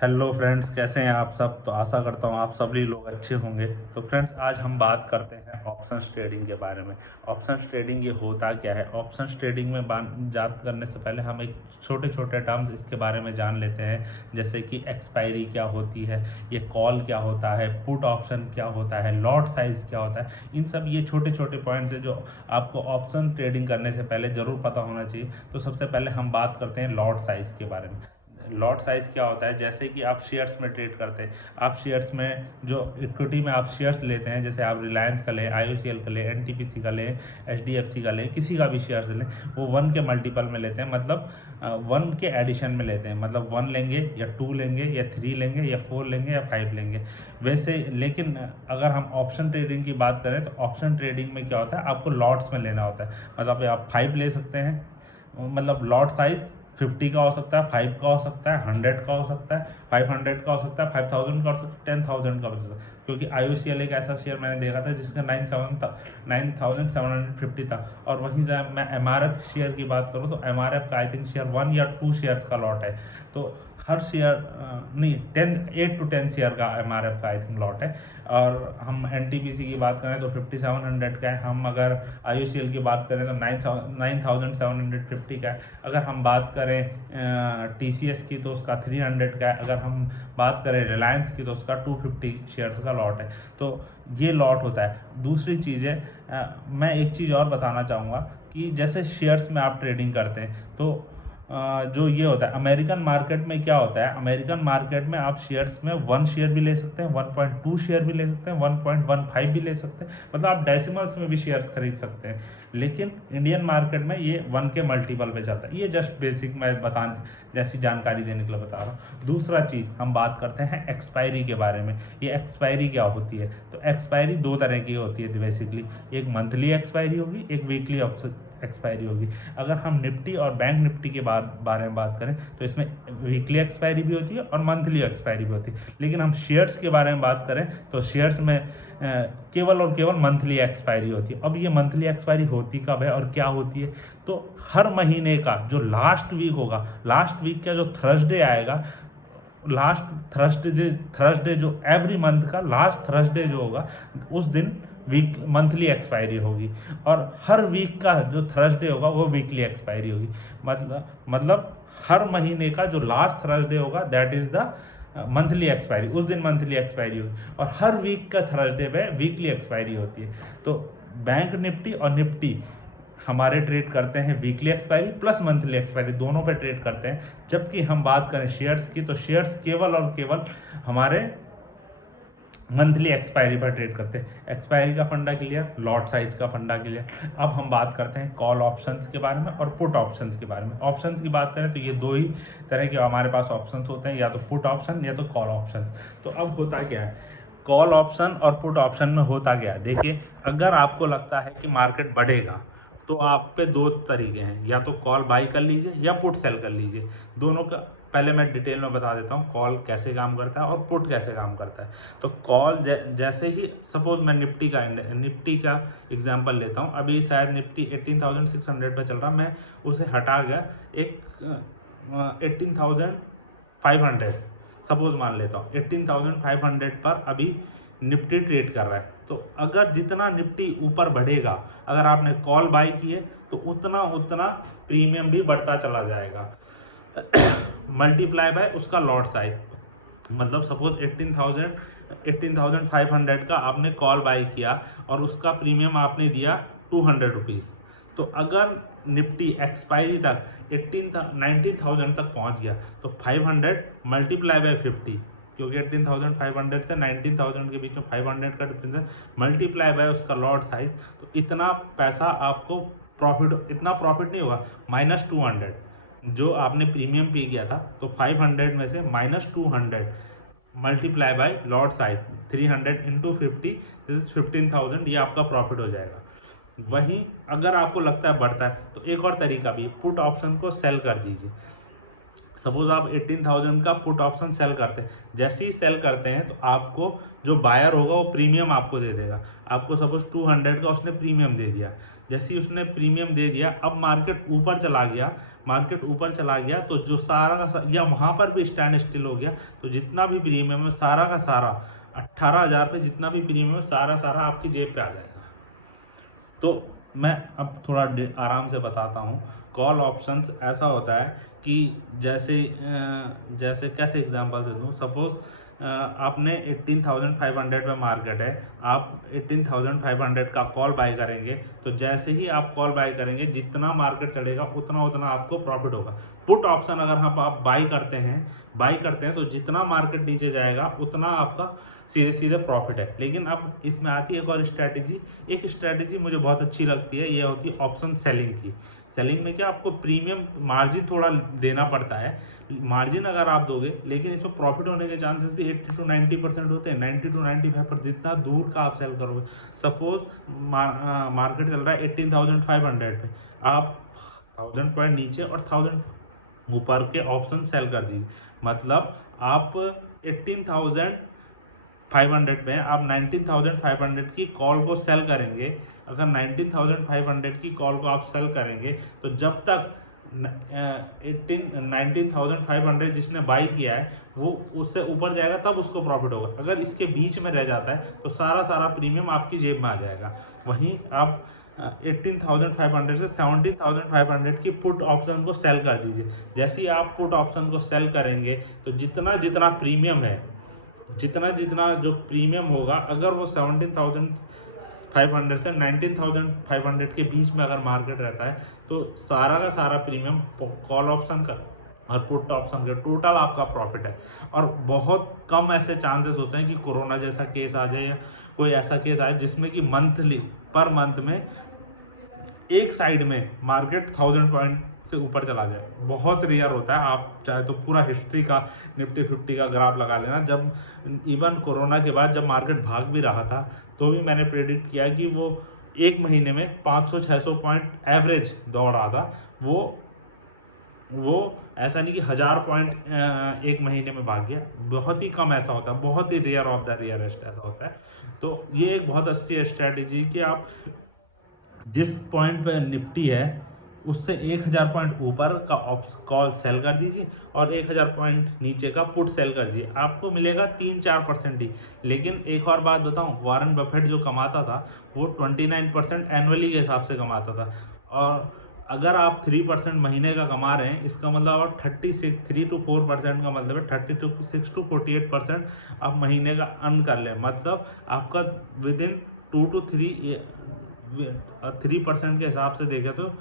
Hello friends, कैसे हैं आप सब। तो आशा करता हूँ आप सभी लोग अच्छे होंगे। तो फ्रेंड्स, आज हम बात करते हैं ऑप्शंस ट्रेडिंग के बारे में। ऑप्शंस ट्रेडिंग ये होता क्या है। ऑप्शंस ट्रेडिंग में बात करने से पहले हम एक छोटे छोटे टर्म्स इसके बारे में जान लेते हैं, जैसे कि एक्सपायरी क्या होती है, ये कॉल क्या होता है, पुट ऑप्शन क्या होता है, लॉट साइज क्या होता है। इन सब ये छोटे छोटे पॉइंट्स है जो आपको ऑप्शन ट्रेडिंग करने से पहले ज़रूर पता होना चाहिए। तो सबसे पहले हम बात करते हैं लॉट साइज के बारे में। लॉट साइज क्या होता है, जैसे कि आप शेयर्स में ट्रेड करते हैं। आप शेयर्स में जो इक्विटी में आप शेयर्स लेते हैं, जैसे आप रिलायंस का लें, आईओसीएल का लें, एनटीपीसी का लें, एचडीएफसी का लें, किसी का भी शेयर्स लें, वो वन के मल्टीपल में लेते हैं, मतलब वन के एडिशन में लेते हैं। मतलब वन लेंगे या टू लेंगे या थ्री लेंगे या फोर लेंगे या फाइव लेंगे वैसे। लेकिन अगर हम ऑप्शन ट्रेडिंग की बात करें तो ऑप्शन ट्रेडिंग में क्या होता है, आपको लॉट्स में लेना होता है। मतलब आप फाइव ले सकते हैं, मतलब लॉट साइज 50 का हो सकता है, 5 का हो सकता है, 100 का हो सकता है, 500 का हो सकता है, 5000 का हो सकता है, 10,000 का हो सकता है। क्योंकि आईओसीएल एक ऐसा शेयर मैंने देखा था जिसका 9750 था। और वहीं से मैं एमआरएफ शेयर की बात करूँ तो एमआरएफ का आई थिंक शेयर 1 या 2 शेयर्स का लॉट है। तो हर शेयर नहीं, 8 to 10 शेयर का एमआरएफ का आई थिंक लॉट है। और हम एनटीपीसी की बात करें तो 5700 का है। हम अगर आईओसीएल की बात करें तो 9750 का है। अगर हम बात करें टीसीएस की तो उसका 300 का है। अगर हम बात करें रिलायंस की तो उसका 250 शेयर्स का लॉट है। तो ये लॉट होता है। दूसरी चीज़ है, मैं एक चीज़ और बताना चाहूँगा कि जैसे शेयर्स में आप ट्रेडिंग करते हैं तो जो ये होता है अमेरिकन मार्केट में क्या होता है, अमेरिकन मार्केट में आप शेयर्स में 1 शेयर भी ले सकते हैं, 1.2 शेयर भी ले सकते हैं, 1.15 भी ले सकते हैं। मतलब आप डेसिमल्स में भी शेयर्स खरीद सकते हैं। लेकिन इंडियन मार्केट में ये 1 के मल्टीपल पे चलता है। ये जस्ट बेसिक मैं बताने जैसी जानकारी देने के लिए बता रहा हूँ। दूसरा चीज़ हम बात करते हैं एक्सपायरी के बारे में। ये एक्सपायरी क्या होती है, तो एक्सपायरी दो तरह की होती है बेसिकली। एक मंथली एक्सपायरी होगी, एक वीकली एक्सपायरी होगी। अगर हम निफ्टी और बैंक निफ्टी के बारे में बात करें तो इसमें वीकली एक्सपायरी भी होती है और मंथली एक्सपायरी भी होती है। लेकिन हम शेयर्स के बारे में बात करें तो शेयर्स में केवल और केवल मंथली एक्सपायरी होती है। अब ये मंथली एक्सपायरी होती कब है और क्या होती है, तो हर महीने का जो लास्ट वीक होगा, लास्ट वीक का जो थर्सडे आएगा, लास्ट थर्सडे जो एवरी मंथ का लास्ट थर्सडे जो होगा, उस दिन वीक मंथली एक्सपायरी होगी। और हर वीक का जो थर्सडे होगा वो वीकली एक्सपायरी होगी। मतलब हर महीने का जो लास्ट थर्सडे होगा that is the monthly expiry, उस दिन मंथली एक्सपायरी होगी। और हर वीक का थर्सडे पे वीकली एक्सपायरी होती है। तो बैंक निफ्टी और निफ्टी हमारे ट्रेड करते हैं weekly expiry plus monthly expiry, दोनों पे ट्रेड करते हैं। जबकि हम बात करें शेयर्स की तो शेयर्स केवल और केवल हमारे मंथली एक्सपायरी पर ट्रेड करते हैं। एक्सपायरी का फंडा क्लियर, लॉट साइज का फंडा क्लियर। अब हम बात करते हैं कॉल ऑप्शंस के बारे में और पुट ऑप्शंस के बारे में। ऑप्शंस की बात करें तो ये दो ही तरह के हमारे पास ऑप्शंस होते हैं, या तो पुट ऑप्शन या तो कॉल ऑप्शन। तो अब होता क्या है, कॉल ऑप्शन और पुट ऑप्शन में होता क्या है, देखिए अगर आपको लगता है कि मार्केट बढ़ेगा तो आप पे दो तरीके हैं, या तो कॉल बाई कर लीजिए या पुट सेल कर लीजिए। दोनों का पहले मैं डिटेल में बता देता हूँ कॉल कैसे काम करता है और पुट कैसे काम करता है। तो कॉल जैसे ही सपोज मैं निफ्टी का एग्जांपल लेता हूँ। अभी शायद निफ्टी 18,600 पे चल रहा, मैं उसे हटा गया एक 18,500 सपोज मान लेता हूँ। 18,500 पर अभी निफ्टी ट्रेड कर रहा है। तो अगर जितना निफ्टी ऊपर बढ़ेगा, अगर आपने कॉल बाई किए तो उतना उतना प्रीमियम भी बढ़ता चला जाएगा मल्टीप्लाई बाय उसका लॉट साइज। मतलब सपोज 18,500 का आपने कॉल बाई किया और उसका प्रीमियम आपने दिया 200 रुपीज़। तो अगर निफ्टी एक्सपायरी तक 19,000 तक पहुंच गया तो 500 मल्टीप्लाई बाय 50, क्योंकि 18,500 से 19,000 के बीच में 500 का डिफरेंस है, मल्टीप्लाई बाय उसका लॉट साइज। तो इतना पैसा आपको प्रॉफिट, इतना प्रॉफिट नहीं होगा, -200 जो आपने प्रीमियम पे किया था। तो 500 में से -200 multiply by lot size 300 into 50, this is 15,000, ये आपका प्रॉफिट हो जाएगा। वहीं अगर आपको लगता है बढ़ता है तो एक और तरीका भी, पुट ऑप्शन को सेल कर दीजिए। सपोज आप 18,000 का पुट ऑप्शन सेल करते हैं, जैसे ही सेल करते हैं तो आपको जो बायर होगा वो प्रीमियम आपको दे देगा। आपको सपोज 200 का उसने प्रीमियम दे दिया, जैसे ही उसने प्रीमियम दे दिया, अब मार्केट ऊपर चला गया तो जो सारा का या वहाँ पर भी स्टैंड स्टिल हो गया, तो जितना भी प्रीमियम है सारा का सारा 18,000 पे जितना भी प्रीमियम है सारा सारा आपकी जेब पे आ जाएगा। तो मैं अब थोड़ा आराम से बताता हूँ। कॉल ऑप्शंस ऐसा होता है कि जैसे कैसे एग्जांपल दे दूँ। सपोज आपने 18,500 में मार्केट है, आप 18,500 का कॉल बाय करेंगे, तो जैसे ही आप कॉल बाय करेंगे जितना मार्केट चढ़ेगा उतना उतना आपको प्रॉफिट होगा। पुट ऑप्शन अगर आप बाई करते हैं तो जितना मार्केट नीचे जाएगा उतना आपका सीधे सीधे प्रॉफिट है। लेकिन अब इसमें आती है एक और स्ट्रैटेजी। एक स्ट्रैटेजी मुझे बहुत अच्छी लगती है, ये होती है ऑप्शन सेलिंग की। सेलिंग में क्या, आपको प्रीमियम मार्जिन थोड़ा देना पड़ता है, मार्जिन अगर आप दोगे, लेकिन इसमें प्रॉफिट होने के चांसेस भी 80 to 90% होते हैं। 90 to 95% जितना दूर का आप सेल करोगे। सपोज मार्केट चल रहा है 18,500 पे, आप 1000 पॉइंट नीचे और 1000 ऊपर के ऑप्शन सेल कर दीजिए। मतलब आप 18,500 पे आप 19,500 की कॉल को सेल करेंगे। अगर 19,500 की कॉल को आप सेल करेंगे तो जब तक 19,500 जिसने बाई किया है वो उससे ऊपर जाएगा तब उसको प्रॉफिट होगा। अगर इसके बीच में रह जाता है तो सारा सारा प्रीमियम आपकी जेब में आ जाएगा। वहीं आप 18,500 से 17,500 की पुट ऑप्शन को सेल कर दीजिए। जैसे ही आप पुट ऑप्शन को सेल करेंगे तो जितना जितना प्रीमियम है, जितना जितना जो प्रीमियम होगा, अगर वो 17,500 से 19,500 के बीच में अगर मार्केट रहता है तो सारा का सारा प्रीमियम कॉल ऑप्शन का और पुट ऑप्शन का टोटल आपका प्रॉफिट है। और बहुत कम ऐसे चांसेस होते हैं कि कोरोना जैसा केस आ जाए या कोई ऐसा केस आए जिसमें कि मंथली पर मंथ में एक साइड में मार्केट 1000 पॉइंट से ऊपर चला जाए। बहुत रेयर होता है। आप चाहे तो पूरा हिस्ट्री का निफ्टी 50 का ग्राफ लगा लेना, जब इवन कोरोना के बाद जब मार्केट भाग भी रहा था तो भी मैंने प्रेडिक्ट किया कि वो एक महीने में 500-600 पॉइंट एवरेज दौड़ रहा था। वो ऐसा नहीं कि 1000 पॉइंट एक महीने में भाग गया। बहुत ही कम ऐसा होता है, बहुत ही रेयर ऑफ द रेयरेस्ट ऐसा होता है। तो ये एक बहुत अच्छी स्ट्रैटेजी कि आप जिस पॉइंट पे निफ्टी है उससे 1000 पॉइंट ऊपर का कॉल सेल कर दीजिए और 1000 पॉइंट नीचे का पुट सेल कर दीजिए, आपको मिलेगा 3-4% ही। लेकिन एक और बात बताऊं, वॉरेन बफेट जो कमाता था वो 29% एनुअली के हिसाब से कमाता था। और अगर आप 3% महीने का कमा रहे हैं, इसका मतलब आप 3-4% का मतलब है 36-48% आप महीने का अर्न कर लें। मतलब आपका विद इन 3% के हिसाब से देखें तो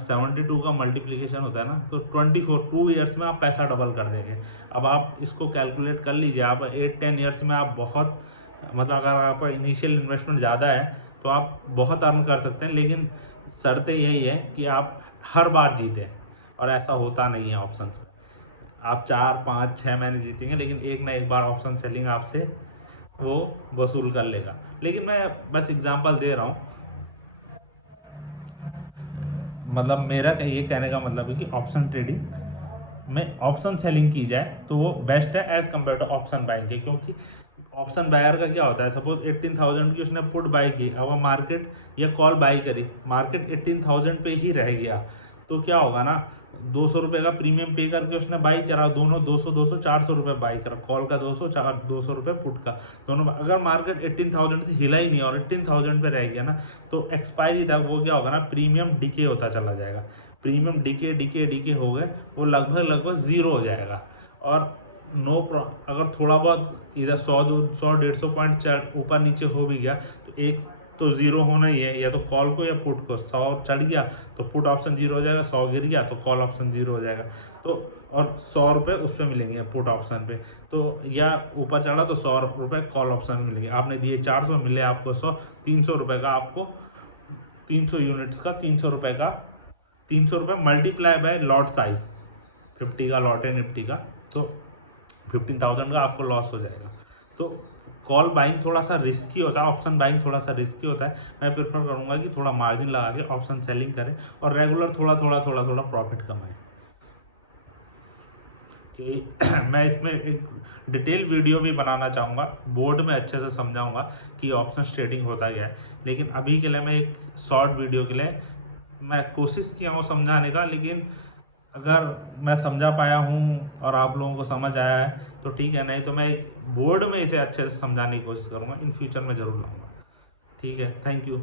72 का मल्टीप्लिकेशन होता है ना, तो 2 ईयर्स में आप पैसा डबल कर देंगे। अब आप इसको कैलकुलेट कर लीजिए, आप 8-10 ईयर्स में आप बहुत, मतलब अगर आपका इनिशियल इन्वेस्टमेंट ज़्यादा है तो आप बहुत अर्न कर सकते हैं। लेकिन शर्त यही है कि आप हर बार जीतें, और ऐसा होता नहीं है ऑप्शन में। आप 4-5-6 महीने जीतेंगे लेकिन एक ना एक बार ऑप्शन सेलिंग आपसे वो वसूल कर लेगा। लेकिन मैं बस एग्जांपल दे रहा हूँ, मतलब मेरा ये कहने का मतलब है कि ऑप्शन ट्रेडिंग में ऑप्शन सेलिंग की जाए तो वो बेस्ट है as compare to option buying के। क्योंकि ऑप्शन बायर का क्या होता है, सपोज 18,000 की उसने पुट बाई की, अब मार्केट या कॉल बाई करी, मार्केट 18,000 पे ही रह गया तो क्या होगा ना, 200 रुपये का प्रीमियम पे करके उसने बाई करा, दोनों 200 400 रुपये बाई करा, कॉल का 200 रुपये पुट का दोनों। अगर मार्केट 18,000 से हिला ही नहीं और 18,000 पे रह गया ना, तो एक्सपायरी तक वो क्या होगा ना, प्रीमियम डिके होता चला जाएगा। प्रीमियम डिके हो गए, वो लगभग जीरो हो जाएगा। और अगर थोड़ा बहुत इधर 100-150 पॉइंट ऊपर नीचे हो भी गया तो एक तो जीरो होना ही है, या तो कॉल को या पुट को। 100 चढ़ गया तो पुट ऑप्शन जीरो हो जाएगा, 100 गिर गया तो कॉल ऑप्शन जीरो हो जाएगा। तो और 100 रुपये उस पर मिलेंगे पुट ऑप्शन पे, तो या ऊपर चढ़ा तो 100 रुपये कॉल ऑप्शन में मिलेंगे। आपने दिए 400, मिले आपको 100, 300 रुपये का आपको 300 यूनिट्स का 300 रुपये का 300 रुपये मल्टीप्लाई बाय लॉट साइज। 50 का लॉट है निफ्टी का, तो 15,000 का आपको लॉस हो जाएगा। तो कॉल बाइंग थोड़ा सा रिस्की होता है, ऑप्शन बाइंग थोड़ा सा रिस्की होता है। मैं प्रेफर करूंगा कि थोड़ा मार्जिन लगा के ऑप्शन सेलिंग करें और रेगुलर थोड़ा प्रॉफिट कमाएं। कि मैं इसमें एक डिटेल वीडियो भी बनाना चाहूँगा, बोर्ड में अच्छे से समझाऊँगा कि ऑप्शन ट्रेडिंग होता क्या है। लेकिन अभी के लिए मैं एक शॉर्ट वीडियो के लिए मैं कोशिश किया हूँ समझाने का, लेकिन अगर मैं समझा पाया हूँ और आप लोगों को समझ आया है तो ठीक है, नहीं तो मैं एक बोर्ड में इसे अच्छे से समझाने की कोशिश करूँगा, इन फ्यूचर में ज़रूर लाऊँगा। ठीक है, थैंक यू।